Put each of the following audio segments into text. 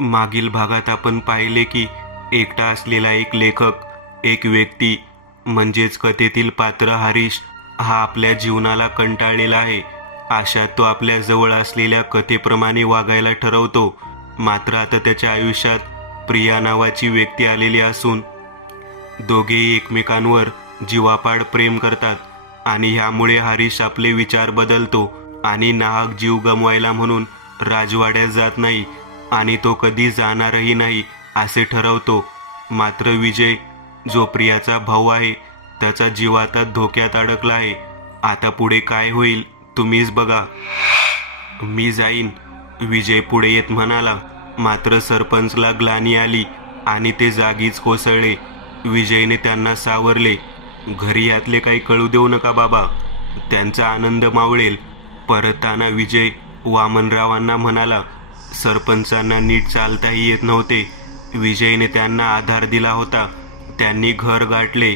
मागील भागात आपण पाहिले की एकटा असलेला एक लेखक, एक व्यक्ती म्हणजेच कथेतील पात्र हरीश हा आपल्या जीवनाला कंटाळलेला आहे. अशात तो आपल्या जवळ असलेल्या कथेप्रमाणे वागायला ठरवतो. मात्र आता त्याच्या आयुष्यात प्रिया नावाची व्यक्ती आलेली असून दोघेही एकमेकांवर जीवापाड प्रेम करतात आणि ह्यामुळे हरीश आपले विचार बदलतो आणि नाहक जीव गमवायला म्हणून राजवाड्यात जात नाही आणि तो कधी जाणारही नाही असे ठरवतो. मात्र विजय, जो प्रियाचा भाऊ आहे, त्याचा जीव आता धोक्यात अडकला आहे. आता पुढे काय होईल तुम्हीच बघा. मी जाईन, विजय पुढे येत म्हणाला. मात्र सरपंचला ग्लानी आली आणि ते जागीच कोसळले. विजयने त्यांना सावरले. घरी यातले काही कळू देऊ नका बाबा, त्यांचा आनंद मावळेल. परतताना विजय वामनरावांना म्हणाला. सरपंचांना नीट चालताही येत नव्हते. विजयने त्यांना आधार दिला होता. त्यांनी घर गाठले.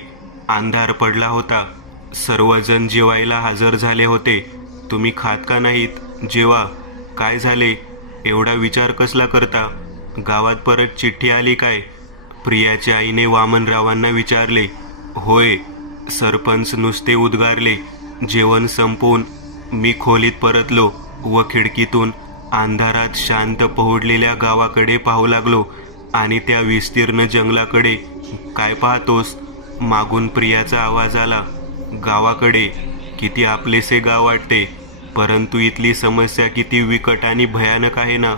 अंधार पडला होता. सर्वजण जेवायला हजर झाले होते. तुम्ही खात का नाहीत? जेवा. काय झाले? एवढा विचार कसला करता? गावात परत चिठ्ठी आली काय? प्रियाच्या आईने वामनरावांना विचारले. होय, सरपंच नुसते उद्गारले. जेवण संपवून मी खोलीत परतलो व खिडकीतून अंधारात शांत पहुडलेल्या गावाकडे पाहू लागलो आणि त्या विस्तीर्ण जंगलाकडे. काय पाहतोस? मागून प्रियाचा आवाज आला. गावाकडे. किती आपलेसे गाव वाटते, परंतु इथली समस्या किती विकट आणि भयानक आहे ना.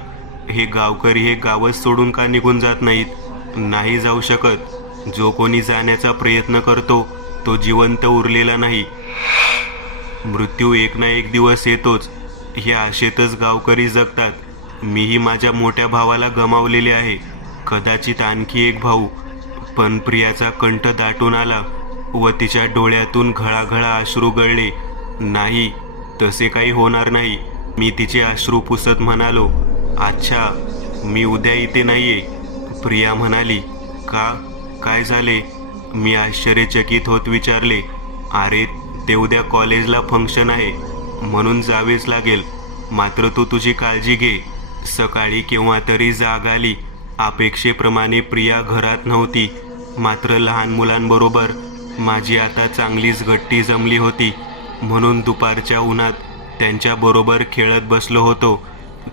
हे गावकरी हे गावच सोडून का निघून जात नाहीत? नाही जाऊ शकत. जो कोणी जाण्याचा प्रयत्न करतो तो जिवंत उरलेला नाही. मृत्यू एक ना एक दिवस येतोच. हे आशेतच गावकरी जगतात. मीही माझ्या मोठ्या भावाला गमावलेले आहे, कदाचित आणखी एक भाऊ. पण प्रियाचा कंठ दाटून आला व तिच्या डोळ्यातून घळाघळा अश्रू गळले. नाही, तसे काही होणार नाही. मी तिचे अश्रू पुसत म्हणालो. अच्छा, मी उद्या इथे नाहीये. प्रिया म्हणाली. का? काय झाले? मी आश्चर्यचकित होत विचारले. अरे, ते उद्या कॉलेजला फंक्शन आहे म्हणून जावेच लागेल. मात्र तू तुझी काळजी घे. सकाळी केव्हा तरी जाग आली. अपेक्षेप्रमाणे प्रिया घरात नव्हती. मात्र लहान मुलांबरोबर माझी आता चांगलीच गट्टी जमली होती म्हणून दुपारच्या उन्हात त्यांच्याबरोबर खेळत बसलो होतो.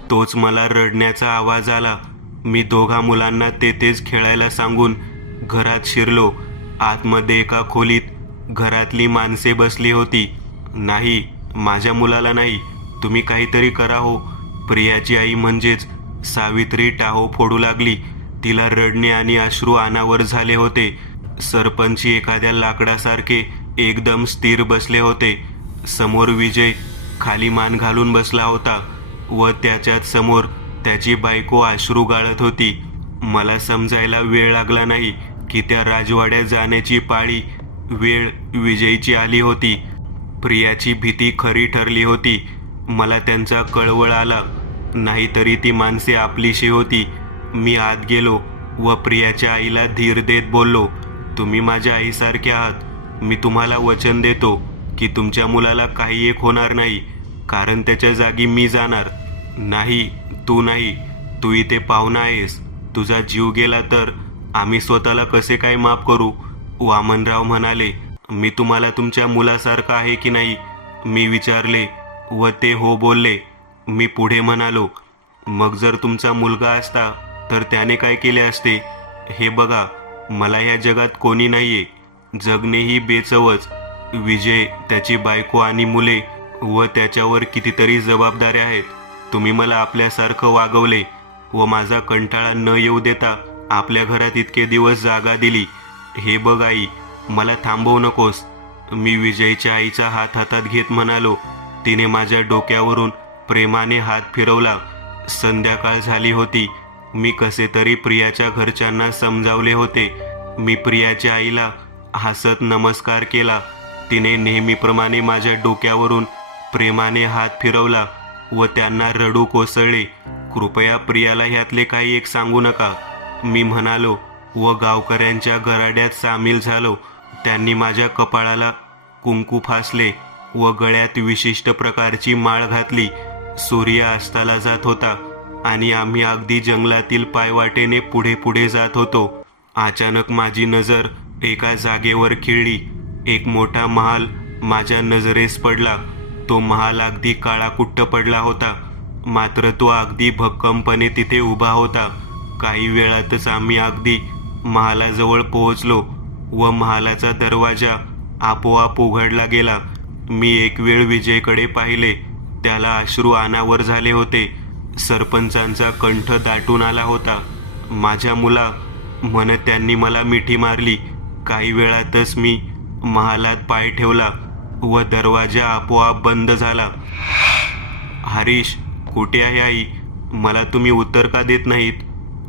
तोच मला रडण्याचा आवाज आला. मी दोघा मुलांना तेथेच खेळायला सांगून घरात शिरलो. आतमध्ये एका खोलीत घरातली माणसे बसली होती. नाही, माझ्या मुलाला नाही. तुम्ही काहीतरी करा हो. प्रियाची आई म्हणजेच सावित्री टाहो फोडू लागली. तिला रडणे आणि अश्रू अनावर झाले होते. सरपंची एखाद्या लाकडासारखे एकदम स्थिर बसले होते. समोर विजय खाली मान घालून बसला होता व त्याच्याच समोर त्याची बायको अश्रू गाळत होती. मला समजायला वेळ लागला नाही की त्या राजवाड्यात जाण्याची पाळी वेळ विजयची आली होती. प्रियाची भीती खरी ठरली होती. मला त्यांचा कळवळ आला. नाहीतरी ती माणसे आपलीशी होती. मी आत गेलो व प्रियाच्या आईला धीर देत बोललो. तुम्ही माझ्या आईसारखे आहात. मी तुम्हाला वचन देतो की तुमच्या मुलाला काही एक होणार नाही, कारण त्याच्या जागी मी जाणार. नाही, तू नाही. तू इथे पाहुणा आहेस. तुझा जीव गेला तर आम्ही स्वतःला कसे काय माफ करू? वामनराव म्हणाले. मी तुम्हाला तुमच्या मुलासारखा आहे की नाही? मी विचारले व ते हो बोलले. मी पुढे म्हणालो. मग जर तुमचा मुलगा असता तर त्याने काय केले असते? हे बघा, मला ह्या जगात कोणी नाहीये. जगणेही बेचवच. विजय, त्याची बायको आणि मुले व त्याच्यावर कितीतरी जबाबदाऱ्या आहेत. तुम्ही मला आपल्यासारखं वागवले व माझा कंटाळा न येऊ देता आपल्या घरात इतके दिवस जागा दिली. हे बघ आई, मला थांबवू नकोस. मी विजयच्या आईचा हात हातात घेत म्हणालो. तिने माझ्या डोक्यावरून प्रेमाने हात फिरवला. संध्याकाळ झाली होती. मी कसे तरी प्रियाच्या घरच्यांना समजावले होते. मी प्रियाच्या आईला हसत नमस्कार केला. तिने नेहमीप्रमाणे माझ्या डोक्यावरून प्रेमाने हात फिरवला व त्यांना रडू कोसळले. कृपया प्रियाला ह्यातले काही एक सांगू नका, मी म्हणालो व गावकऱ्यांच्या गराड्यात सामील झालो. त्यांनी माझ्या कपाळाला कुंकू फासले व गळ्यात विशिष्ट प्रकारची माळ घातली. सूर्य अस्ताला जात होता. आणि आम्ही अगदी जंगलातील पायवाटेने पुढे पुढे जात होतो. अचानक माझी नजर एका जागेवर खिळली. एक मोठा महाल माझ्या नजरेस पडला. तो महाल अगदी काळाकुट्ट पडला होता, मात्र तो अगदी भक्कमपणे तिथे उभा होता. काही वेळातच आम्ही अगदी महालाजवळ पोहोचलो व महालाचा दरवाजा आपोआप उघडला गेला. मी एक वेळ विजयकडे पाहिले. त्याला अश्रू अनावर झाले होते. सरपंचांचा कंठ दाटून आला होता. माझ्या मुला म्हणत त्यांनी मला मिठी मारली. काही वेळातच मी महालात पाय ठेवला व दरवाजा आपोआप बंद झाला. हरीश, कुठे आहे आई? मला तुम्ही उत्तर का देत नाहीत?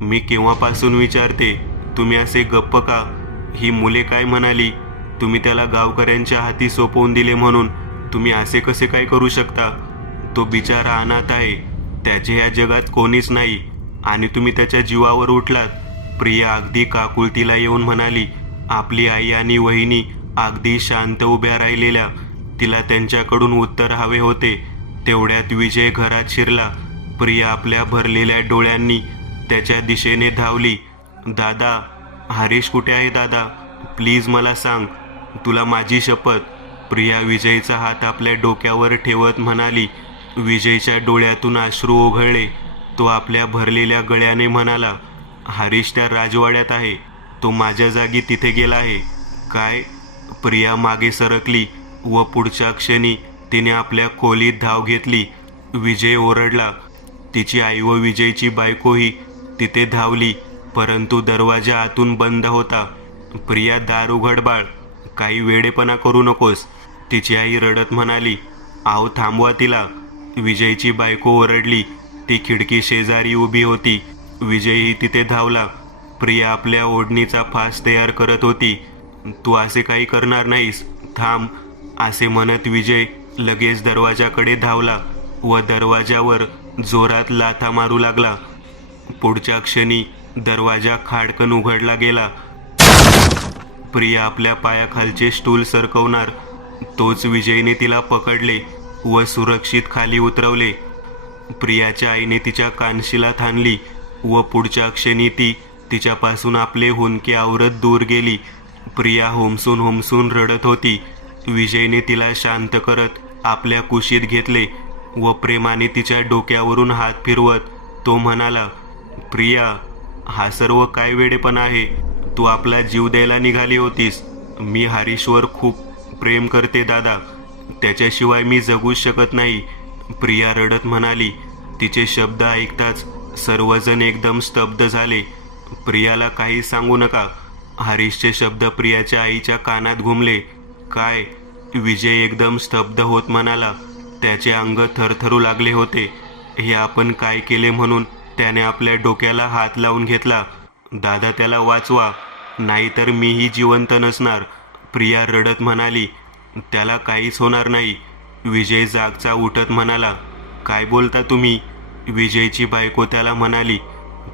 मी केव्हापासून विचारते, तुम्ही असे गप्प का? ही मुले काय म्हणाली? तुम्ही त्याला गावकऱ्यांच्या हाती सोपवून दिले म्हणून तुम्ही असे कसे काय करू शकता? तो बिचारा अनाथ आहे. त्याचे या जगात कोणीच नाही आणि तुम्ही त्याच्या जीवावर उठलात. प्रिया अगदी काकुळतीला येऊन म्हणाली. आपली आई आणि वहिनी अगदी शांत उभ्या राहिलेल्या. तिला त्यांच्याकडून उत्तर हवे होते. तेवढ्यात विजय घरात शिरला. प्रिया आपल्या भरलेल्या डोळ्यांनी त्याच्या दिशेने धावली. दादा, हरीश कुठे आहे दादा? प्लीज मला सांग, तुला माझी शपथ. प्रिया विजयचा हात आपल्या डोक्यावर ठेवत म्हणाली. विजयच्या डोळ्यातून अश्रू ओघळले. तो आपल्या भरलेल्या गळ्याने म्हणाला, हरीश त्या राजवाड्यात आहे. तो माझ्या जागी तिथे गेला आहे. काय? प्रिया मागे सरकली व पुढच्या क्षणी तिने आपल्या खोलीत धाव घेतली. विजय ओरडला. तिची आई व विजयची बायकोही तिथे धावली, परंतु दरवाजा आतून बंद होता. प्रिया, दार उघड बाळ, काही वेडेपणा करू नकोस, तिची आई रडत म्हणाली. आहो, थांबवा तिला. विजयची बायको ओरडली. ती खिडकी शेजारी उभी होती. विजयही तिथे धावला. प्रिया आपल्या ओढणीचा फास तयार करत होती. तू असे काही करणार नाहीस, थांब, असे म्हणत विजय लगेच दरवाजाकडे धावला व दरवाजावर जोरात लाथा मारू लागला. पुढच्या क्षणी दरवाजा खाडकन उघडला गेला. प्रिया आपल्या पायाखालचे स्टूल सरकवणार तोच विजयने तिला पकडले व सुरक्षित खाली उतरवले. प्रियाच्या आईने तिच्या कानशिलात हाणली व पुढच्या क्षणी ती तिच्यापासून आपले हुंदके आवरत दूर गेली. प्रिया हुमसून हुमसून रडत होती. विजयने तिला शांत करत आपल्या कुशीत घेतले व प्रेमाने तिच्या डोक्यावरून हात फिरवत तो म्हणाला, प्रिया, हा सर्व काय वेडेपणा आहे? तू आपला जीव द्यायला निघाली होतीस. मी हरीशवर खूप प्रेम करते दादा, त्याच्याशिवाय मी जगूच शकत नाही. प्रिया रडत म्हणाली. तिचे शब्द ऐकताच सर्वजण एकदम स्तब्ध झाले. प्रियाला काही सांगू नका. हरीशचे शब्द प्रियाच्या आईच्या कानात घुमले. काय? विजय एकदम स्तब्ध होत म्हणाला. त्याचे अंग थरथरू लागले होते. हे आपण काय केले म्हणून त्याने आपल्या डोक्याला हात लावून घेतला. दादा, त्याला वाचवा, नाहीतर मीही जिवंत नसणार. प्रिया रडत म्हणाली. त्याला काहीच होणार नाही. विजय जागचा उठत म्हणाला. काय बोलता तुम्ही? विजयची बायको त्याला म्हणाली.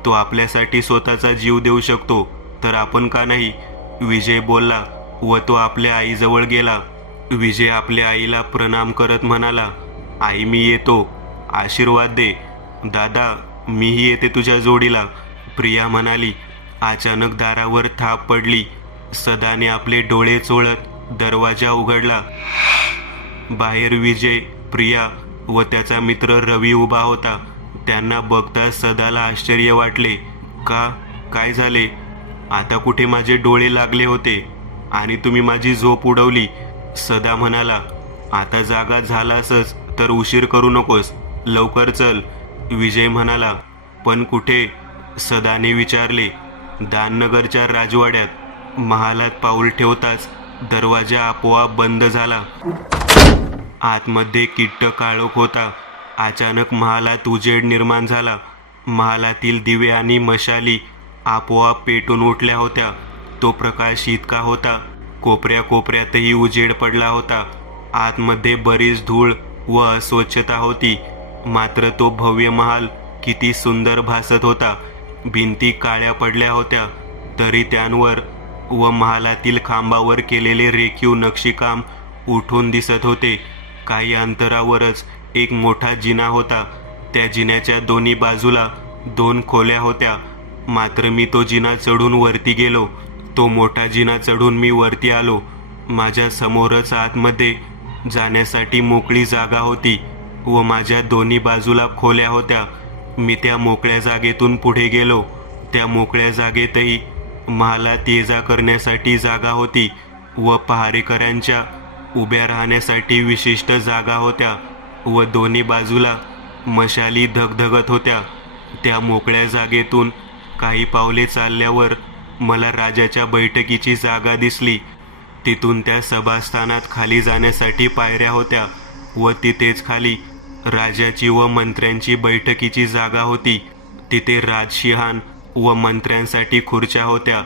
तो आपल्यासाठी स्वतःचा जीव देऊ शकतो, तर आपण का नाही? विजय बोलला व तो आपल्या आईजवळ गेला. विजय आपल्या आईला प्रणाम करत म्हणाला, आई, मी येतो, आशीर्वाद दे. दादा, मीही येते तुझ्या जोडीला, प्रिया म्हणाली. अचानक दारावर थाप पडली. सदाने आपले डोळे चोळत दरवाजा उघडला. बाहेर विजय, प्रिया व त्याचा मित्र रवी उभा होता. त्यांना बघता सदाला आश्चर्य वाटले. काय झाले? आता कुठे माझे डोळे लागले होते आणि तुम्ही माझी झोप उडवली. सदा म्हणाला, आता जागा झालासच तर उशीर करू नकोस, लवकर चल. विजय म्हणाला, पण कुठे? सदाने विचारले. दाननगरच्या राजवाड्यात. महालात पाऊल ठेवताच दरवाजा आपोआप बंद झाला. आतमध्ये किट्ट काळोख होता. अचानक महालात उजेड निर्माण झाला. महालातील दिवे आणि मशाली आपोआप पेटून उठल्या होत्या. तो प्रकाश इतका होता, कोपऱ्या कोपऱ्यातही उजेड पडला होता. आतमध्ये बरीच धूळ व अस्वच्छता होती, मात्र तो भव्य महाल किती सुंदर भासत होता. भिंती काळ्या पडल्या होत्या, तरी त्यांवर व महालातील खांबावर केलेले रेखीव नक्षीकाम उठून दिसत होते. काही अंतरावरच एक मोठा जिना होता. त्या जिन्याच्या दोन्ही बाजूला 2 खोल्या होत्या. मात्र मी तो जिना चढून वरती गेलो. तो मोठा जिना चढून मी वरती आलो. माझ्या समोरच आतमध्ये जाण्यासाठी मोकळी जागा होती व माझ्या दोन्ही बाजूला खोल्या होत्या. मी त्या मोकळ्या जागेतून पुढे गेलो. त्या मोकळ्या जागेतही महालात ये जा करण्यासाठी जागा होती व पहारेकऱ्यांच्या उभ्या राहण्यासाठी विशिष्ट जागा होत्या व दोन्ही बाजूला मशाली धगधगत होत्या. त्या मोकळ्या जागेतून काही पावले चालल्यावर मला राजाच्या बैठकीची जागा दिसली. तिथून त्या सभास्थानात खाली जाण्यासाठी पायऱ्या होत्या व तिथेच खाली राजाची व मंत्र्यांची बैठकीची जागा होती. तिथे राजशिहान व मंत्र्यांसाठी खुर्च्या होत्या,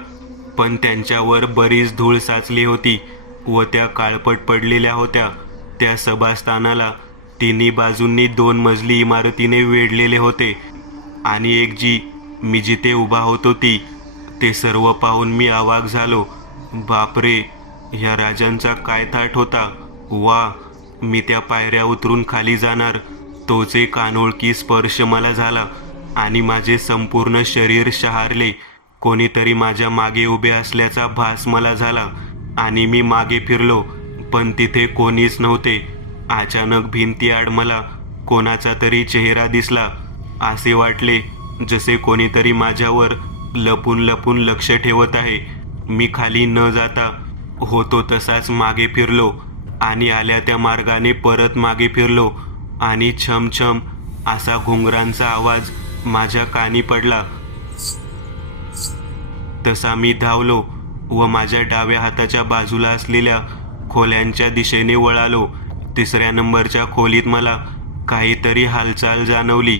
पण त्यांच्यावर बरीच धूळ साचली होती व त्या काळपट पडलेल्या होत्या. त्या सभास्थानाला तिन्ही बाजूंनी 2 मजली इमारतीने वेढलेले होते आणि एक जी मी जिथे उभा होतो ते सर्व पाहून मी अवाक झालो. बापरे, ह्या राजांचा काय थाट होता. वा, मी त्या पायऱ्या उतरून खाली जाणार तोच एक अनोळखी स्पर्श मला झाला आणि माझे संपूर्ण शरीर शहारले. कोणीतरी माझ्या मागे उभे असल्याचा भास मला झाला आणि मी मागे फिरलो, पण तिथे कोणीच नव्हते. अचानक भिंतीआड मला कोणाचा तरी चेहरा दिसला. असे वाटले जसे कोणीतरी माझ्यावर लपून लपून लक्ष ठेवत आहे. मी खाली न जाता होतो तसाच मागे फिरलो आणि आल्या त्या मार्गाने परत मागे फिरलो आणि छमछम असा घुंगरांचा आवाज माझ्या कानी पडला. तसा मी धावलो व माझ्या डाव्या हाताच्या बाजूला असलेल्या खोल्यांच्या दिशेने वळालो. 3ऱ्या नंबरच्या खोलीत मला काहीतरी हालचाल जाणवली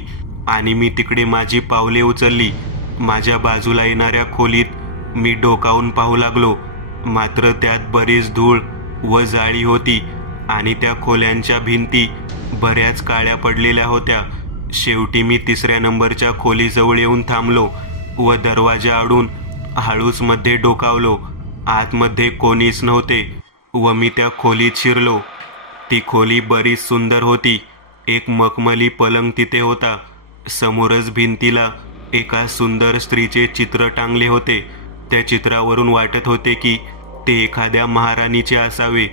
आणि मी तिकडे माझी पावले उचलली. माझ्या बाजूला येणाऱ्या खोलीत मी डोकावून पाहू लागलो, मात्र त्यात बरीच धूळ व जाळी होती आणि त्या खोल्यांच्या भिंती बऱ्याच काळ्या पडलेल्या होत्या. शेवटी मी 3ऱ्या नंबरच्या खोलीजवळ येऊन थांबलो व दरवाजा आडून हळूच मध्ये डोकावलो. आतमध्ये कोणीच नव्हते व मी त्या खोलीत शिरलो. ती खोली बरीच सुंदर होती. एक मखमली पलंग तिथे होता. समोरच भिंतीला एका सुंदर स्त्रीचे चित्र टांगले होते. त्या चित्रावरून वाटत होते की ते एखाद्या महाराणीचे असावे.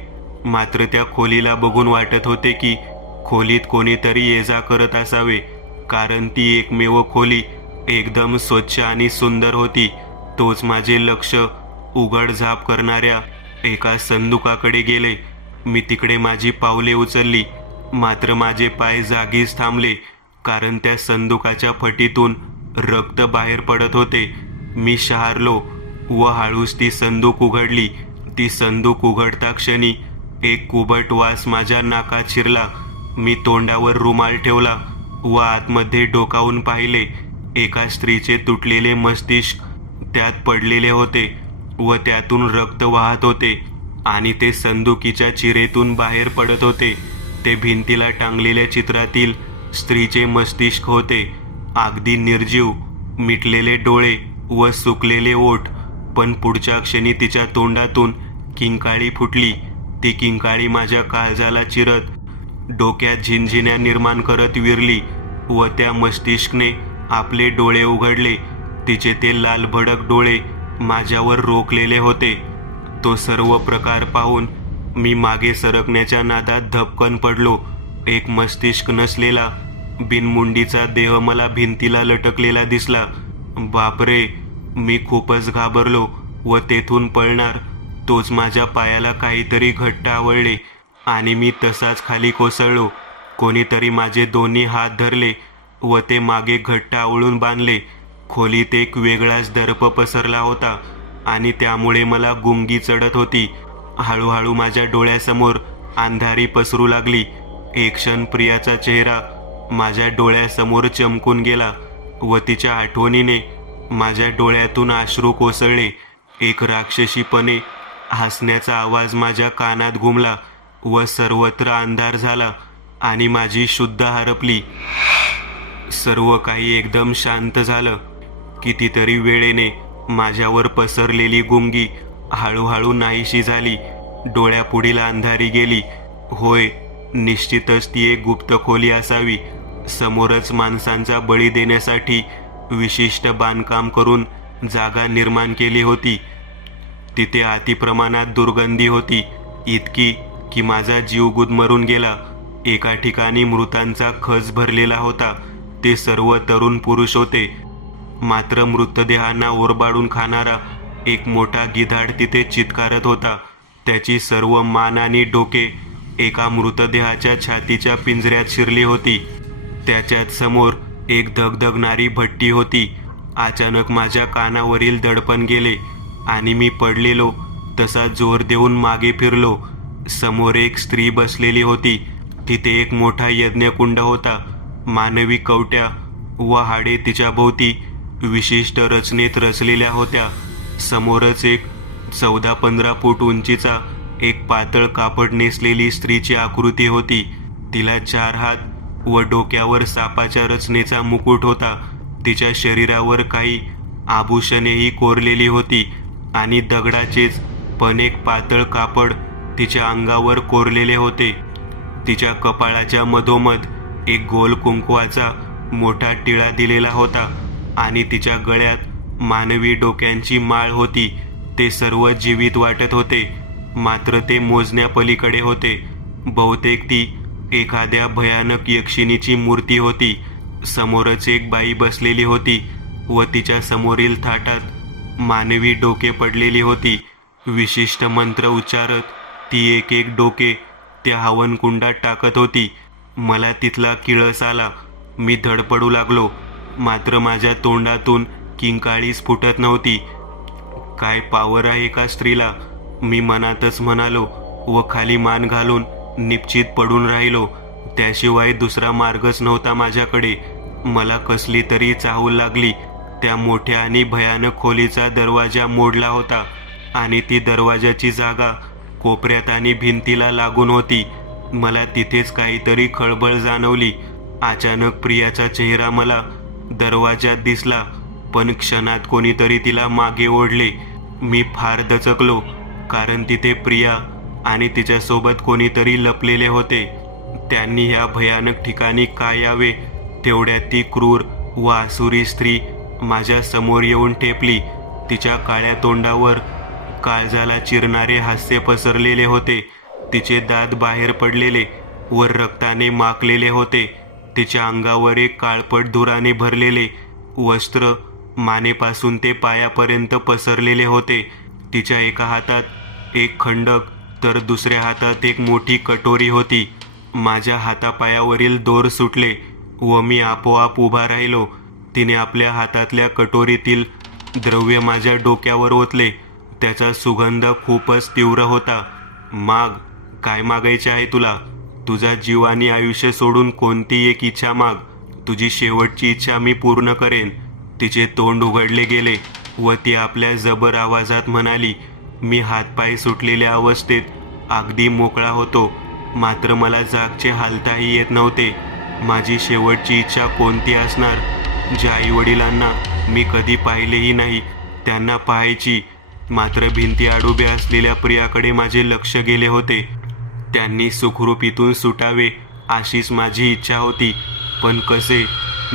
मात्र त्या खोलीला बघून वाटत होते की खोलीत कोणीतरी ये जा करत असावे, कारण ती एकमेव खोली एकदम स्वच्छ आणि सुंदर होती. तोच माझे लक्ष उघडझाप करणाऱ्या एका संदुकाकडे गेले. मी तिकडे माझी पावले उचलली, मात्र माझे पाय जागीच थांबले, कारण त्या संदुकाच्या फटीतून रक्त बाहेर पडत होते. मी शहारलो व हळूच ती संदूक उघडली. ती संदूक उघडता क्षणी एक कुबट वास माझ्या नाकात शिरला. मी तोंडावर रुमाल ठेवला व आतमध्ये डोकावून पाहिले. एका स्त्रीचे तुटलेले मस्तिष्क त्यात पडलेले होते व त्यातून रक्त वाहत होते आणि ते संदुकीच्या चिरेतून बाहेर पडत होते. ते भिंतीला टांगलेल्या चित्रातील स्त्रीचे मस्तिष्क होते. अगदी निर्जीव, मिटलेले डोळे व सुकलेले ओठ. पण पुढच्या क्षणी तिच्या तोंडातून किंकाळी फुटली. ती किंकाळी माझ्या काळजाला चिरत डोक्यात झिंझिण्या निर्माण करत विरली व त्या मस्तिष्कने आपले डोळे उघडले. तिचे ते लालभडक डोळे माझ्यावर रोखलेले होते. तो सर्व प्रकार पाहून मी मागे सरकण्याच्या नादात धपकन पडलो. एक मस्तिष्क नसलेला बिनमुंडीचा देह मला भिंतीला लटकलेला दिसला. बापरे, मी खूपच घाबरलो व तेथून पळणार तोच माझ्या पायाला काहीतरी घट्ट आवळले आणि मी तसाच खाली कोसळलो. कोणीतरी माझे दोन्ही हात धरले व ते मागे घट्ट आवळून बांधले. खोलीत एक वेगळाच दर्प पसरला होता आणि त्यामुळे मला गुंगी चढत होती. हळूहळू माझ्या डोळ्यासमोर अंधारी पसरू लागली. एक क्षण प्रियाचा चेहरा माझ्या डोळ्यासमोर चमकून गेला व तिच्या आठवणीने माझ्या डोळ्यातून अश्रू कोसळले. एक राक्षसीपणे हसण्याचा आवाज माझ्या कानात घुमला व सर्वत्र अंधार झाला आणि माझी शुद्ध हरपली. सर्व काही एकदम शांत झालं. कितीतरी वेळेने माझ्यावर पसरलेली गुंगी हळूहळू नाहीशी झाली. डोळ्यापुढील अंधारी गेली. होय, निश्चितच ती एक गुप्त खोली असावी. समोरच माणसांचा बळी देण्यासाठी विशिष्ट बांधकाम करून जागा निर्माण केली होती. तिथे अतिप्रमाणात दुर्गंधी होती, इतकी की माझा जीव गुदमरून गेला. एका ठिकाणी मृतांचा खच भरलेला होता. ते सर्व तरुण पुरुष होते. मात्र मृतदेहांना ओरबाडून खाणारा एक मोठा गिधाड तिथे चित्कारत होता. त्याची सर्व मान आणि डोके एका मृतदेहाच्या छातीच्या पिंजऱ्यात शिरली होती. त्याच्यात समोर एक धगधगणारी भट्टी होती. अचानक माझ्या कानावरील दडपण गेले आणि मी पडलेलो तसा जोर देऊन मागे फिरलो. समोर एक स्त्री बसलेली होती. तिथे एक मोठा यज्ञकुंड होता. मानवी कवट्या व हाडे तिच्या भोवती विशिष्ट रचनेत रचलेल्या होत्या. समोरच एक 14-15 फूट उंचीचा एक पातळ कापड नेसलेली स्त्रीची आकृती होती. तिला 4 हात व डोक्यावर सापाच्या रचनेचा मुकुट होता. तिच्या शरीरावर काही आभूषणेही कोरलेली होती आणि दगडाचेच पण एक पातळ कापड तिच्या अंगावर कोरलेले होते. तिच्या कपाळाच्या मधोमध एक गोल कुंकवाचा मोठा टिळा दिलेला होता आणि तिच्या गळ्यात मानवी डोक्यांची माळ होती. ते सर्व जीवित वाटत होते, मात्र ते मोजण्यापलीकडे होते. बहुतेक ती एखाद्या भयानक यक्षिणीची मूर्ती होती. समोरच एक बाई बसलेली होती व तिच्या समोरील थाटात मानवी डोके पडलेली होती. विशिष्ट मंत्र उच्चारत ती एक एक डोके त्या हवनकुंडात टाकत होती. मला तिथला किळस आला. मी धडपडू लागलो, मात्र माझ्या तोंडातून किंकाळीच फुटत नव्हती. काय पावर आहे का स्त्रीला, मी मनातच म्हणालो व खाली मान घालून निश्चित पडून राहिलो. त्याशिवाय दुसरा मार्गच नव्हता माझ्याकडे. मला कसली तरी चाहूल लागली. त्या मोठ्या आणि भयानक खोलीचा दरवाजा मोडला होता आणि ती दरवाजाची जागा कोपऱ्यात आणि भिंतीला लागून होती. मला तिथेच काहीतरी खळबळ जाणवली. अचानक प्रियाचा चेहरा मला दरवाजात दिसला, पण क्षणात कोणीतरी तिला मागे ओढले. मी फार दचकलो, कारण तिथे प्रिया आणि तिच्यासोबत कोणीतरी लपलेले होते. त्यांनी ह्या भयानक ठिकाणी का यावे? तेवढ्यात ती क्रूर व आसुरी स्त्री माझ्या समोर येऊन ठेपली. तिच्या काळ्या तोंडावर काळजाला चिरणारे हास्य पसरलेले होते. तिचे दात बाहेर पडलेले व रक्ताने माखलेले होते. तिच्या अंगावर एक काळपट धुराने भरलेले वस्त्र मानेपासून ते पायापर्यंत पसरलेले होते. तिच्या एका हातात एक खंडक तर दुसऱ्या हातात एक मोठी कटोरी होती. माझ्या हातापायावरील दोर सुटले व मी आपोआप उभा राहिलो. तिने आपल्या हातातल्या कटोरीतील द्रव्य माझ्या डोक्यावर ओतले. त्याचा सुगंध खूपच तीव्र होता. माग, काय मागायचे आहे तुला? तुझा जीव आणि आयुष्य सोडून कोणती एक इच्छा माग. तुझी शेवटची इच्छा मी पूर्ण करेन. तिचे तोंड उघडले गेले व ती आपल्या जबर आवाजात म्हणाली. मी हातपाय सुटलेल्या अवस्थेत अगदी मोकळा होतो, मात्र मला जागचे हालताही येत नव्हते. माझी शेवटची इच्छा कोणती असणार? ज्या आईवडिलांना मी कधी पाहिलेही नाही त्यांना पाहायची. मात्र भिंती आडोब्या असलेल्या प्रियाकडे माझे लक्ष गेले होते. त्यांनी सुखरूपीतून सुटावे अशीच माझी इच्छा होती. पण कसे?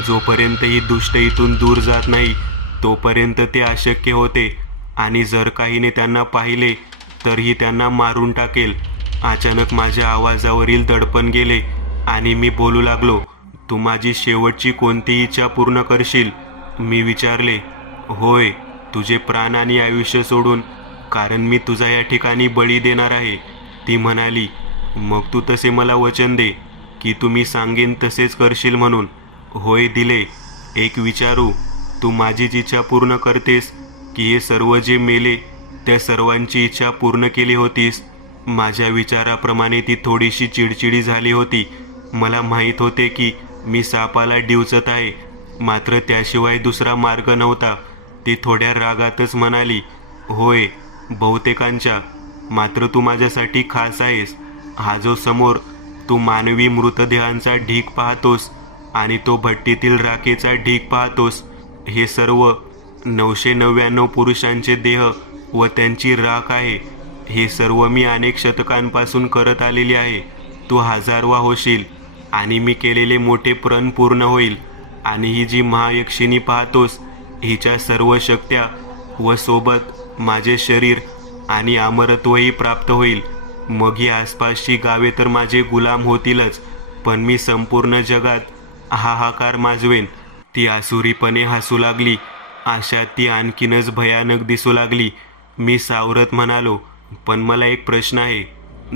जोपर्यंत ही दुष्ट इथून दूर जात नाही तोपर्यंत ते अशक्य होते. आणि जर काहीने त्यांना पाहिले तरही त्यांना मारून टाकेल. अचानक माझ्या आवाजावरील दडपण गेले आणि मी बोलू लागलो. तू माझी शेवटची कोणती इच्छा पूर्ण करशील? मी विचारले. होय, तुझे प्राण आणि आयुष्य सोडून, कारण मी तुझा या ठिकाणी बळी देणार आहे. ती म्हणाली. मग तू तसे मला वचन दे की तुम्ही सांगेन तसेच करशील म्हणून. होय, दिले. एक विचारू, तू माझीच इच्छा पूर्ण करतेस की हे सर्व जे मेले त्या सर्वांची इच्छा पूर्ण केली होतीस? माझ्या विचाराप्रमाणे ती थोडीशी चिडचिडी झाली होती. मला माहीत होते की मी सापाला डिवचत आहे, मात्र त्याशिवाय दुसरा मार्ग नव्हता. ती थोड्या रागातच म्हणाली. होय, बहुतेकांच्या. मात्र तू माझ्यासाठी खास आहेस. हा जो समोर तू मानवी मृतदेहांचा ढीग पाहतोस आणि तो भट्टीतील राखेचा ढीग पाहतोस, हे सर्व 999 पुरुषांचे देह व त्यांची राख आहे. हे सर्व मी अनेक शतकांपासून करत आलेली आहे. तू हजारवा होशील, आणि मी केलेले मोठे प्रण पूर्ण होईल. आणि ही जी महायक्षिणी पाहतोस, हिच्या सर्व शक्त्या व सोबत माझे शरीर आणि अमरत्वही प्राप्त होईल. मग ही आसपासची गावे तर माझे गुलाम होतीलच, पण मी संपूर्ण जगात हाहाकार माजवेन. ती आसुरीपणे हसू लागली. अशात ती आणखीनच भयानक दिसू लागली. मी सावरत म्हणालो, पण मला एक प्रश्न आहे.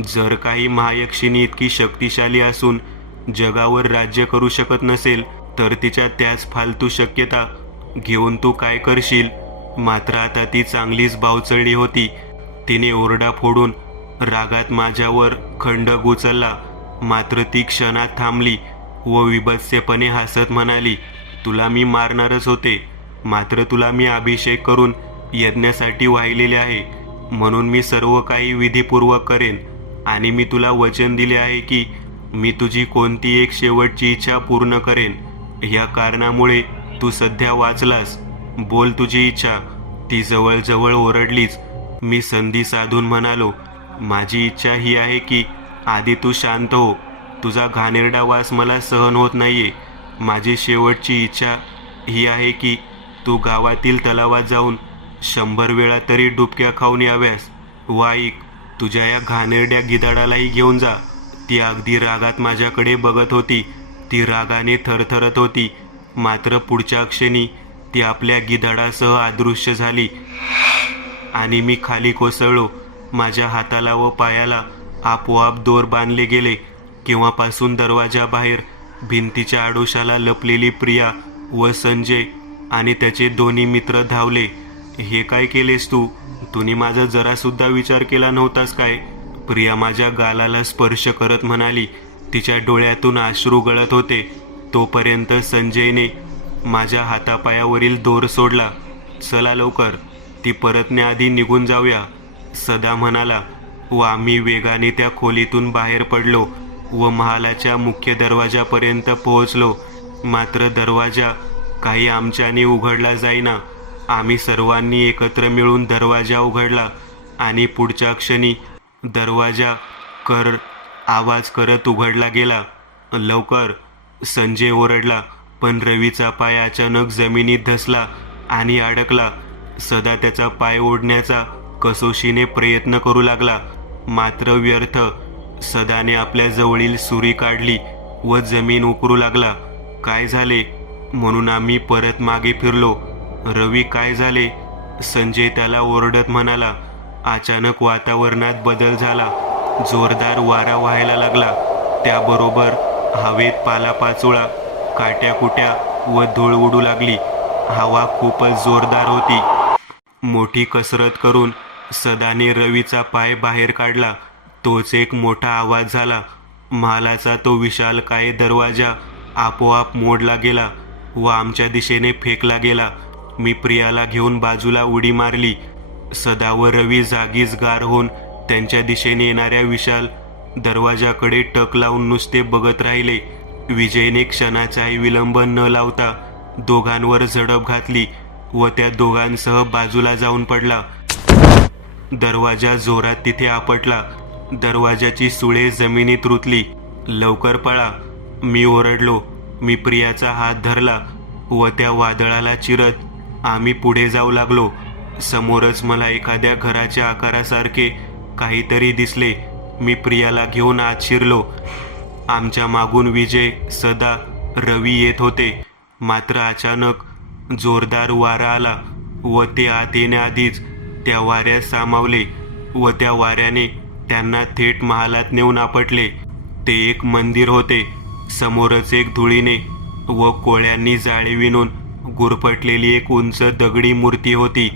जर काही महायक्षिणी इतकी शक्तिशाली असून जगावर राज्य करू शकत नसेल, तर तिच्या त्याच फालतू शक्यता घेऊन तू काय करशील? मात्र आता ती चांगलीच बावचळली होती. तिने ओरडा फोडून रागात माझ्यावर खंडक उचलला. मात्र ती क्षणात थांबली व विभत्सेपणे हसत म्हणाली, तुला मी मारणारच होते, मात्र तुला मी अभिषेक करून यज्ञासाठी वाहिलेले आहे, म्हणून मी सर्व काही विधीपूर्वक करेन. आणि मी तुला वचन दिले आहे की मी तुझी कोणती एक शेवटची इच्छा पूर्ण करेन. या कारणामुळे तू सध्या वाचलास. बोल तुझी इच्छा. ती जवळजवळ ओरडलीच. मी संधी साधून म्हणालो, माझी इच्छा ही आहे की आधी तू शांत हो. तुझा घाणेरडा वास मला सहन होत नाहीये. माझी शेवटची इच्छा ही आहे की तू गावातील तलावात जाऊन 100 वेळा तरी डुबक्या खाऊन याव्यास. व ऐक, तुझ्या या घाणेरड्या गिधाडालाही घेऊन जा. ती अगदी रागात माझ्याकडे बघत होती. ती रागाने थरथरत होती. मात्र पुढच्या क्षणी ती आपल्या गिधाडासह अदृश्य झाली आणि मी खाली कोसळलो. माझ्या हाताला व पायाला आपोआप दोर बांधले गेले. केव्हापासून दरवाजाबाहेर भिंतीच्या आडोशाला लपलेली प्रिया व संजय आणि त्याचे दोन्ही मित्र धावले. हे काय केलेस तू? तुम्ही माझा जरासुद्धा विचार केला नव्हतास काय? प्रिया माझ्या गालाला स्पर्श करत म्हणाली. तिच्या डोळ्यातून अश्रू गळत होते. तोपर्यंत संजयने माझ्या हातापायावरील दोर सोडला. चला लवकर, ती परतण्याआधी निघून जाऊया, सदा म्हणाला. व आम्ही वेगाने त्या खोलीतून बाहेर पडलो व महालाच्या मुख्य दरवाजापर्यंत पोहोचलो. मात्र दरवाजा काही आमच्याने उघडला जाईना. आम्ही सर्वांनी एकत्र मिळून दरवाजा उघडला आणि पुढच्या क्षणी दरवाजा कर आवाज करत उघडला गेला. लवकर, संजय ओरडला. पण रवीचा पाय अचानक जमिनीत धसला आणि अडकला. सदा त्याचा पाय ओढण्याचा कसोशीने प्रयत्न करू लागला, मात्र व्यर्थ. सदाने आपल्या जवळील सुरी काढली व जमीन उकरू लागला. काय झाले म्हणून आम्ही परत मागे फिरलो. रवी, काय झाले? संजय त्याला ओरडत म्हणाला. अचानक वातावरणात बदल झाला. जोरदार वारा व्हायला लागला. त्याबरोबर हवेत पालापाचोळा, काट्याकुट्या व धूळ उडू लागली. हवा खूपच जोरदार होती. मोठी कसरत करून सदाने रवीचा पाय बाहेर काढला. तोच एक मोठा आवाज झाला. महालाचा तो विशालकाय दरवाजा आपोआप मोडला गेला व आमच्या दिशेने फेकला गेला. मी प्रियाला घेऊन बाजूला उडी मारली. सदा व रवी जागीच गार होऊन त्यांच्या दिशेने येणाऱ्या विशाल दरवाजाकडे टक लावून नुसते बघत राहिले. विजयने क्षणाचाही विलंब न लावता दोघांवर झडप घातली व त्या दोघांसह बाजूला जाऊन पडला. दरवाजा जोरात तिथे आपटला. दरवाजाची सुळे जमिनीत रुतली. लवकर पळा, मी ओरडलो. मी प्रियाचा हात धरला व त्या वादळाला चिरत आम्ही पुढे जाऊ लागलो. समोरच मला एखाद्या घराच्या आकारासारखे काहीतरी दिसले. मी प्रियाला घेऊन आत शिरलो. आमच्या मागून विजय, सदा, रवी येत होते. मात्र अचानक जोरदार वारा आला व ते आत येण्याआधीच त्या वाऱ्यात सामावले व त्या वाऱ्याने त्यांना थेट महालात नेऊन आपटले. ते एक मंदिर होते. समोरच एक धुळीने व कोळ्यांनी जाळे विणून गुरफटलेली एक उंच दगडी मूर्ती होती.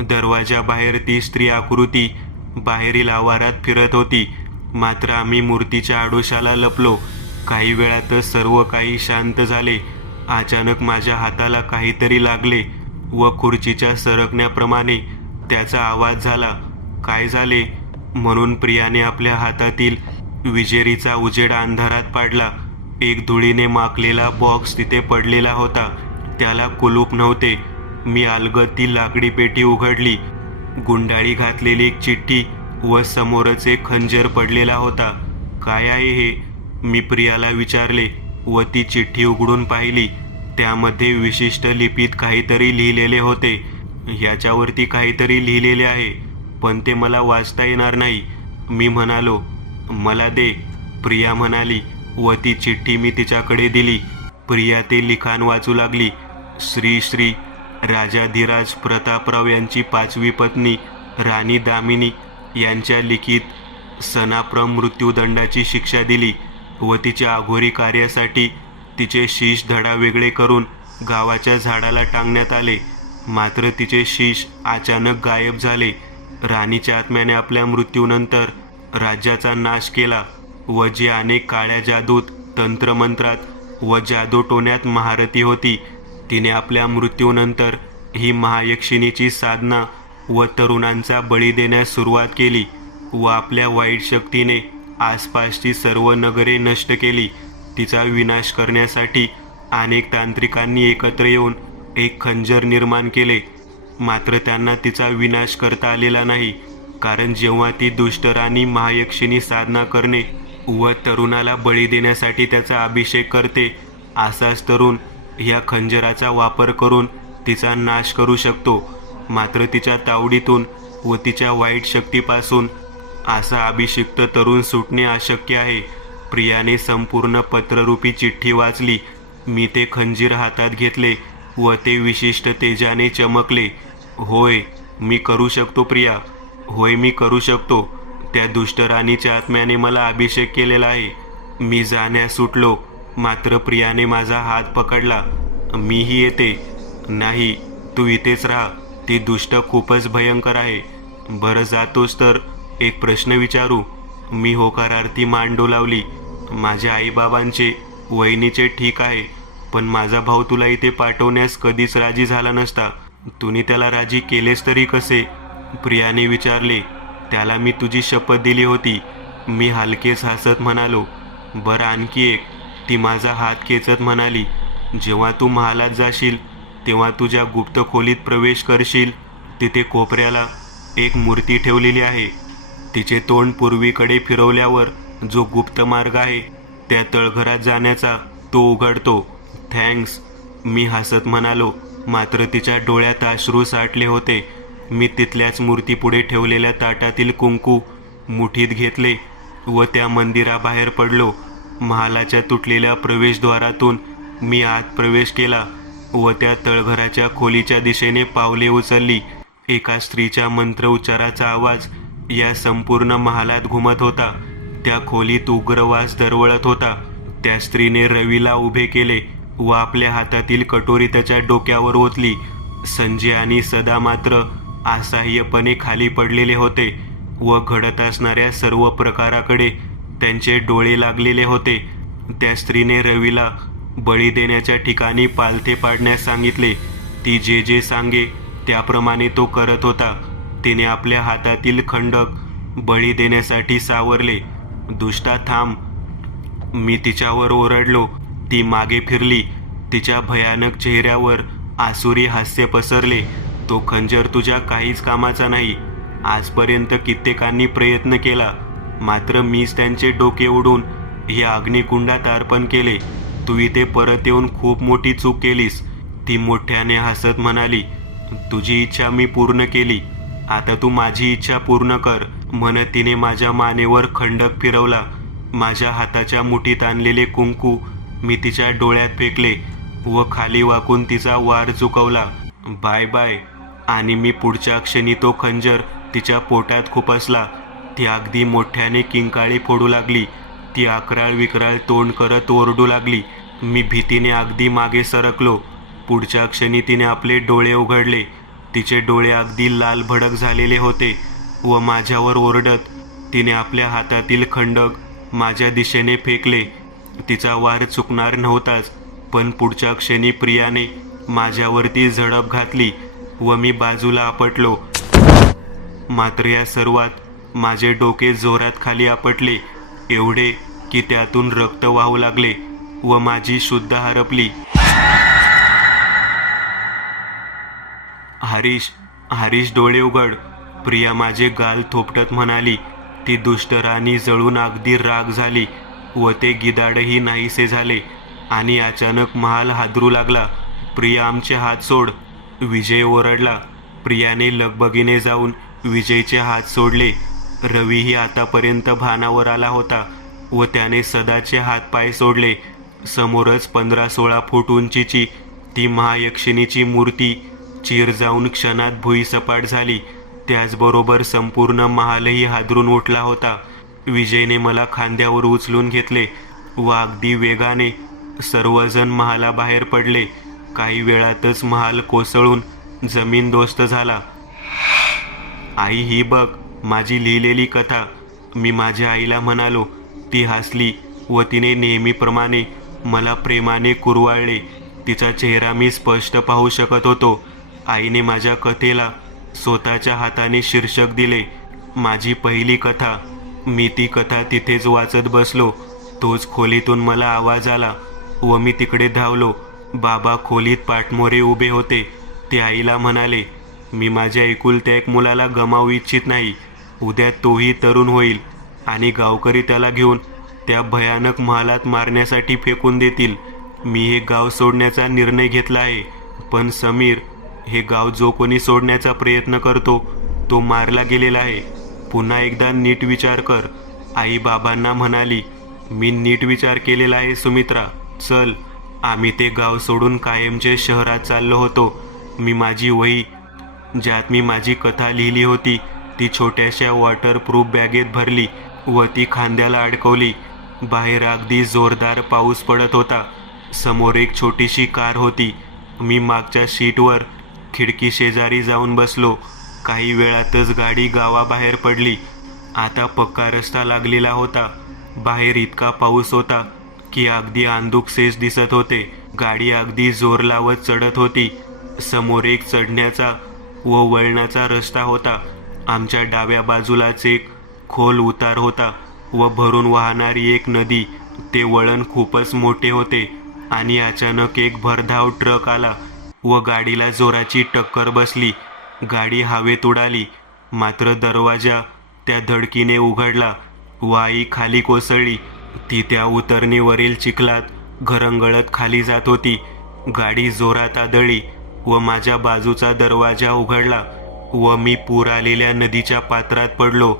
दरवाजाबाहेर ती स्त्री आकृती बाहेरील आवारात फिरत होती. मात्र आम्ही मूर्तीच्या आडोशाला लपलो. काही वेळातच सर्व काही शांत झाले. अचानक माझ्या हाताला काहीतरी लागले व खुर्चीच्या सरकण्याप्रमाणे त्याचा आवाज झाला. काय झाले म्हणून प्रियाने आपल्या हातातील विजेरीचा उजेड अंधारात पाडला. एक धुळीने माखलेला बॉक्स तिथे पडलेला होता. त्याला कुलूप नव्हते. मी अलगद ती लाकडी पेटी उघडली. गुंडाळी घातलेली एक चिठ्ठी व समोरच एक खंजर पडलेला होता. काय आहे हे? मी प्रियाला विचारले व ती चिठ्ठी उघडून पाहिली. त्यामध्ये विशिष्ट लिपीत काहीतरी लिहिलेले होते. याच्यावरती काहीतरी लिहिलेले आहे, पण ते मला वाचता येणार नाही. मी म्हणालो, मला दे. प्रिया म्हणाली व ती चिठ्ठी मी तिच्याकडे दिली. प्रिया ते लिखाण वाचू लागली. श्री श्री राजाधिराज प्रतापराव यांची 5वी पत्नी राणी दामिनी यांच्या लिखित सनाप्रम मृत्यूदंडाची शिक्षा दिली व तिच्या अघोरी कार्यासाठी तिचे शीश धडा वेगळे करून गावाच्या झाडाला टांगण्यात आले. मात्र तिचे शीश अचानक गायब झाले. राणीच्या आत्म्याने आपल्या मृत्यूनंतर राज्याचा नाश केला व जी अनेक काळ्या जादूत, तंत्रमंत्रात व जादूटोण्यात महारथी होती, तिने आपल्या मृत्यूनंतर ही महायक्षिणीची साधना व तरुणांचा बळी देण्यास सुरुवात केली व आपल्या वाईट शक्तीने आसपासची सर्व नगरे नष्ट केली. तिचा विनाश करण्यासाठी अनेक तांत्रिकांनी एकत्र येऊन एक खंजर निर्माण केले. मात्र त्यांना तिचा विनाश करता आलेला नाही, कारण जेव्हा ती दुष्ट राणी महायक्षिणी साधना करणे व तरुणाला बळी देण्यासाठी त्याचा अभिषेक करते, असाच तरुण या खंजराचा वापर करून तिचा नाश करू शकतो. मात्र तिच्या तावडीतून व तिच्या वाईट शक्तीपासून असा अभिषिक्त तरुण सुटणे अशक्य आहे. प्रियाने संपूर्ण पत्ररूपी चिठ्ठी वाचली. मी ते खंजीर हातात घेतले व ते विशिष्ट तेजाने चमकले. होय, मी करू शकतो प्रिया. होय, मी करू शकतो. त्या दुष्ट राणीच्या आत्म्याने मला अभिषेक केलेला आहे. मी जाण्यास सुटलो, मात्र प्रियाने माझा हात पकडला. मीही येते. नाही, तू इथेच राहा. ती दुष्ट खूपच भयंकर आहे. बरं, जातोस तर एक प्रश्न विचारू? मी होकारार्थी मान डोलावली. माझ्या आईबाबांचे, वहिनीचे ठीक आहे, पण माझा भाऊ तुला इथे पाठवण्यास कधीच राजी झाला नसता. तुम्ही त्याला राजी केलेस तरी कसे? प्रियाने विचारले. त्याला मी तुझी शपथ दिली होती. मी हलकेच हसत म्हणालो. बरं, आणखी एक. ती माझा हात खेचत म्हणाली. जेव्हा तू महालात जाशील तेव्हा तुझ्या गुप्त खोलीत प्रवेश करशील. तिथे कोपऱ्याला एक मूर्ती ठेवलेली आहे. तिचे तोंड पूर्वीकडे फिरवल्यावर जो गुप्त मार्ग आहे त्या तळघरात जाण्याचा तो उघडतो. थँक्स, मी हसत म्हणालो. मात्र तिच्या डोळ्यात अश्रू साठले होते. मी तिथल्याच मूर्तीपुढे ठेवलेल्या ताटातील कुंकू मुठीत घेतले व त्या मंदिराबाहेर पडलो. महालाच्या तुटलेल्या प्रवेशद्वारातून मी आत प्रवेश केला व त्या तळघराच्या खोलीच्या दिशेने पावले उचलली. एका स्त्रीच्या मंत्र उच्चाराचा आवाज या संपूर्ण महालात घुमत होता. त्या खोलीत उग्रवास दरवळत होता. त्या स्त्रीने रवीला उभे केले व आपल्या हातातील कटोरी त्याच्या डोक्यावर ओतली. संजय आणि सदा मात्र असहाय्यपणे खाली पडलेले होते व घडत असणाऱ्या सर्व प्रकाराकडे त्यांचे डोळे लागलेले होते. त्या स्त्रीने रवीला बळी देण्याच्या ठिकाणी पालथे पाडण्यास सांगितले. ती जे जे सांगे त्याप्रमाणे तो करत होता. तिने आपल्या हातातील खंडक बळी देण्यासाठी सावरले. दुष्टा, थांब! मी तिच्यावर ओरडलो. ती मागे फिरली. तिच्या भयानक चेहऱ्यावर आसुरी हास्य पसरले. तो खंजर तुझ्या काहीच कामाचा नाही. आजपर्यंत कित्येकांनी प्रयत्न केला, मात्र मीच त्यांचे डोके उडून या अग्निकुंडात अर्पण केले. तू इथे परत येऊन खूप मोठी चूक केलीस. ती मोठ्याने हसत म्हणाली. तुझी इच्छा मी पूर्ण केली, आता तू माझी इच्छा पूर्ण कर, म्हणत तिने माझ्या मानेवर खंडक फिरवला. माझ्या हाताच्या मुठीत आणलेले कुंकू मी तिच्या डोळ्यात फेकले व खाली वाकून तिचा वार चुकवला. Bye bye. आणि मी पुढच्या क्षणी तो खंजर तिच्या पोटात खुपसला. ती अगदी मोठ्याने किंकाळी फोडू लागली. ती अकराळ विक्राळ तोंड करत ओरडू लागली. मी भीतीने अगदी मागे सरकलो. पुढच्या क्षणी तिने आपले डोळे उघडले. तिचे डोळे अगदी लाल भडक झालेले होते व माझ्यावर ओरडत तिने आपल्या हातातील खंडक माझ्या दिशेने फेकले. तिचा वार चुकणार नव्हताच, पण पुढच्या क्षणी प्रियाने माझ्यावरती झडप घातली व मी बाजूला आपटलो. मात्र या सर्वात माझे डोके जोरात खाली आपटले, एवढे की त्यातून रक्त वाहू लागले व माझी शुद्ध हरपली. हरीश, हरीश, डोळे उघड. प्रिया माझे गाल थोपटत म्हणाली. ती दुष्ट राणी जळून अगदी राग झाली. व ते गिधाडही नाहीसे झाले. आणि अचानक महाल हादरू लागला. प्रिया, आमचे हात सोड. विजय ओरडला. प्रियाने लगबगीने जाऊन विजयचे हात सोडले. रवीही आतापर्यंत भानावर आला होता व त्याने सदाचे हात पाय सोडले. समोरच 15-16 फूट उंचीची ती महायक्षिणीची मूर्ती चीर जाऊन क्षणात भुईसपाट झाली. त्याचबरोबर संपूर्ण महालही हादरून उठला होता. विजयने मला खांद्यावर उचलून घेतले व अगदी वेगाने सर्वजण महालाबाहेर पडले. काही वेळातच महाल कोसळून जमीनदोस्त झाला. आई, ही बघ माझी लिहिलेली कथा, मी माझ्या आईला म्हणालो. ती हसली व तिने नेहमीप्रमाणे मला प्रेमाने कुरवाळले. तिचा चेहरा मी स्पष्ट पाहू शकत होतो. आईने माझ्या कथेला स्वतःच्या हाताने शीर्षक दिले, माझी पहिली कथा. मी ती कथा तिथेच वाचत बसलो. तोच खोलीतून मला आवाज आला व मी तिकडे धावलो. बाबा खोलीत पाठमोरे उभे होते. ते आईला म्हणाले, मी माझ्या एकुलत्या एक मुलाला गमावू इच्छित नाही. उद्या तोही तरुण होईल आणि गावकरी त्याला घेऊन त्या भयानक महालात मारण्यासाठी फेकून देतील. मी हे गाव सोडण्याचा निर्णय घेतला आहे. पण समीर, हे गाव जो कोणी सोडण्याचा प्रयत्न करतो तो मारला गेलेला आहे. पुन्हा एकदा नीट विचार कर. आई बाबांना म्हणाली. मी नीट विचार केलेला आहे सुमित्रा. चल. आम्ही ते गाव सोडून कायमचे शहरात चाललो होतो. मी माझी वही, ज्यात मी माझी कथा लिहिली होती, ती छोट्याशा वॉटरप्रूफ बॅगेत भरली व ती खांद्याला अडकवली. बाहेर अगदी जोरदार पाऊस पडत होता. समोर एक छोटीशी कार होती. मी मागच्या सीटवर खिडकी शेजारी जाऊन बसलो. काही वेळातच गाडी गावाबाहेर पडली. आता पक्का रस्ता लागलेला होता. बाहेर इतका पाऊस होता की अगदी अंधुकसेच दिसत होते. गाडी अगदी जोर लावत चढत होती. समोर एक चढण्याचा व वळणाचा रस्ता होता. आमच्या डाव्या बाजूलाच एक खोल उतार होता व भरून वाहणारी एक नदी. ते वळण खूपच मोठे होते आणि अचानक एक भरधाव ट्रक आला व गाडीला जोराची टक्कर बसली. गाडी हवेत उडाली. मात्र दरवाजा त्या धडकीने उघडला व आई खाली कोसळली. ती त्या उतरणीवरील चिखलात घरंगळत खाली जात होती. गाडी जोरात आदळली व माझ्या बाजूचा दरवाजा उघडला व मी पूर आलेल्या नदीच्या पात्रात पडलो.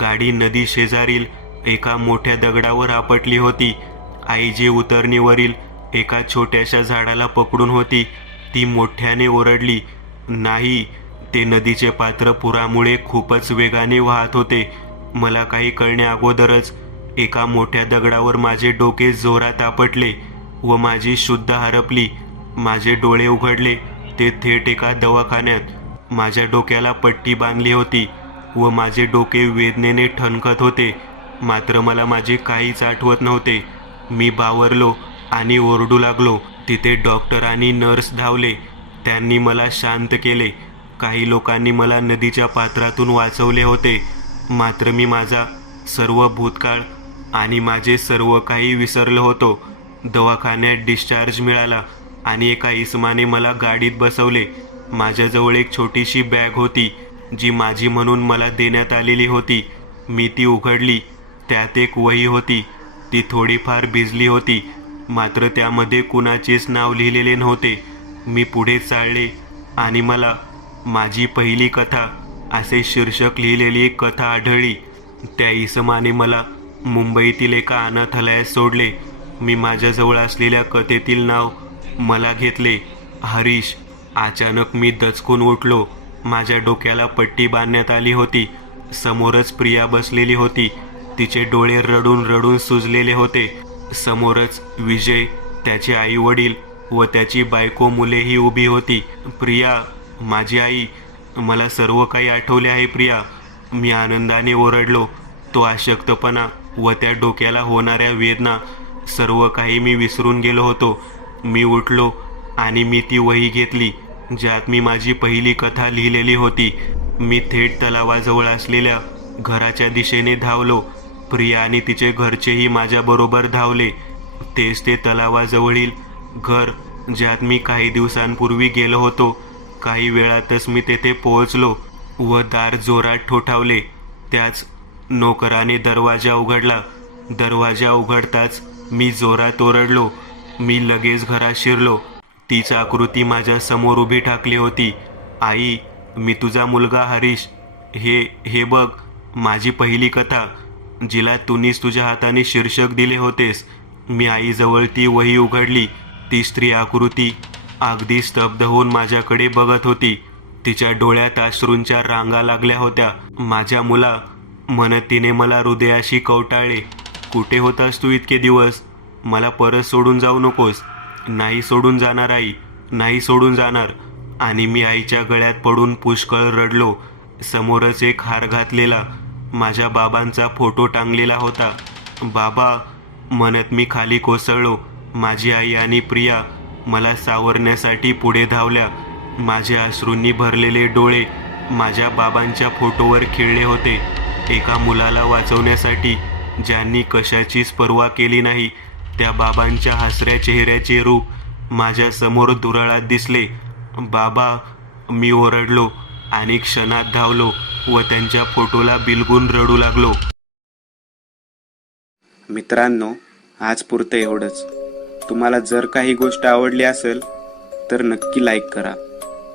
गाडी नदी शेजारील एका मोठ्या दगडावर आपटली होती. आई जी उतरणीवरील एका छोट्याशा झाडाला पकडून होती, ती मोठ्याने ओरडली. नाही, ते नदीचे पात्र पुरामुळे खूपच वेगाने वाहत होते. मला काही कळण्या अगोदरच एका मोठ्या दगडावर माझे डोके जोरात आपटले व माझी शुद्ध हरपली. माझे डोळे उघडले. ते थेट एका दवाखान्यात. माझ्या डोक्याला पट्टी बांधली होती व माझे डोके वेदनेने ठणकत होते. मात्र मला माझे काहीच आठवत नव्हते. मी बावरलो आणि ओरडू लागलो. तिथे डॉक्टर आणि नर्स धावले. त्यांनी मला शांत केले. काही लोकांनी मला नदीच्या पात्रातून वाचवले होते. मात्र मी माझा सर्व भूतकाळ आणि माझे सर्व काही विसरलो होतो. दवाखान्यात डिस्चार्ज मिळाला आणि एका इसमाने मला गाडीत बसवले. माझ्याजवळ एक छोटीशी बॅग होती जी माझी म्हणून मला देण्यात आलेली होती. मी ती उघडली. त्यात एक वही होती. ती थोडीफार भिजली होती, मात्र त्यामध्ये कुणाचेच नाव लिहिलेले नव्हते. मी पुढे चालले आणि मला माझी पहिली कथा असे शीर्षक लिहिलेली एक कथा आढळली. त्या इसमाने मला मुंबईतील एका अनाथालयात सोडले. मी माझ्याजवळ असलेल्या कथेतील नाव मला घेतले, हरीश. अचानक मी दचकून उठलो. माझ्या डोक्याला पट्टी बांधण्यात आली होती. समोरच प्रिया बसलेली होती. तिचे डोळे रडून रडून सुजलेले होते. समोरच विजय, त्याचे आई वडील व त्याची बायको मुलेही उभी होती. प्रिया, माझी आई, मला सर्व काही आठवले आहे प्रिया, मी आनंदाने ओरडलो. तो अशक्तपणा व त्या डोक्याला होणाऱ्या वेदना सर्व काही मी विसरून गेलो होतो. मी उठलो आणि मी ती वही घेतली ज्यात मी माझी पहिली कथा लिहिलेली होती. मी थेट तलावाजवळ असलेल्या घराच्या दिशेने धावलो. प्रिया आणि तिचे घरचेही माझ्याबरोबर धावले. तेच ते तलावाजवळील घर ज्यात मी काही दिवसांपूर्वी गेलो होतो. काही वेळातच मी तेथे पोहोचलो व दार जोरात ठोठावले. त्याच नोकराने दरवाजा उघडला. दरवाजा उघडताच मी जोरात ओरडलो. मी लगेच घरात शिरलो. तीच आकृती माझ्या समोर उभी ठाकली होती. आई, मी तुझा मुलगा हरीश. हे बघ, माझी पहिली कथा, जिला तूनीच तुझ्या हाताने शीर्षक दिले होतेस. मी आईजवळ ती वही उघडली. ती स्त्री आकृती अगदी स्तब्ध होऊन माझ्याकडे बघत होती. तिच्या डोळ्यात अश्रूंच्या रांगा लागल्या होत्या. माझ्या मुला, म्हणत तिने मला हृदयाशी कवटाळले. कुठे होतास तू इतके दिवस? मला परत सोडून जाऊ नकोस. नाही सोडून जाणार आई, नाही सोडून जाणार. आणि मी आईच्या गळ्यात पडून पुष्कळ रडलो. समोरच एक हार घातलेला माझ्या बाबांचा फोटो टांगलेला होता. बाबा, म्हणत मी खाली कोसळलो. माझी आई आणि प्रिया मला सावरण्यासाठी पुढे धावल्या. माझे अश्रूंनी भरलेले डोळे माझ्या बाबांच्या फोटोवर खिळले होते. एका मुलाला वाचवण्यासाठी ज्यांनी कशाचीच पर्वा केली नाही, त्या बाबांच्या हसऱ्या चेहऱ्याचे रूप माझ्या समोर दुराळात दिसले. बाबा, मी ओरडलो आणि क्षणात धावलो व त्यांच्या फोटोला बिलगून रडू लागलो. मित्रांनो, आज पुरतं एवढंच. तुम्हाला जर काही गोष्ट आवडली असेल तर नक्की लाईक करा.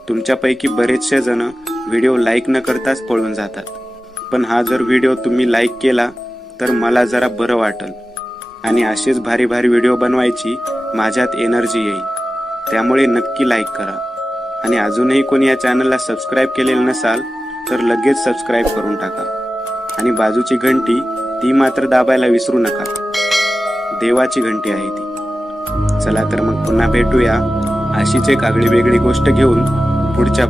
तुमच्यापैकी बरेचसे जण व्हिडिओ लाईक न करताच पळून जातात, पण हा जर व्हिडिओ तुम्ही लाईक केला तर मला जरा बरं वाटेल आणि असेच भारी भारी व्हिडिओ बनवायची माझ्यात एनर्जी येईल. त्यामुळे नक्की लाईक करा. आणि अजूनही कोणी या चॅनलला सबस्क्राईब केलेलं नसाल तर लगेच सबस्क्राईब करून टाका. आणि बाजूची घंटी ती मात्र दाबायला विसरू नका. देवाची घंटी आहे ती. चला तर मग पुन्हा भेटूया अशीच एक आगळी वेगळी गोष्ट घेऊन पुढच्या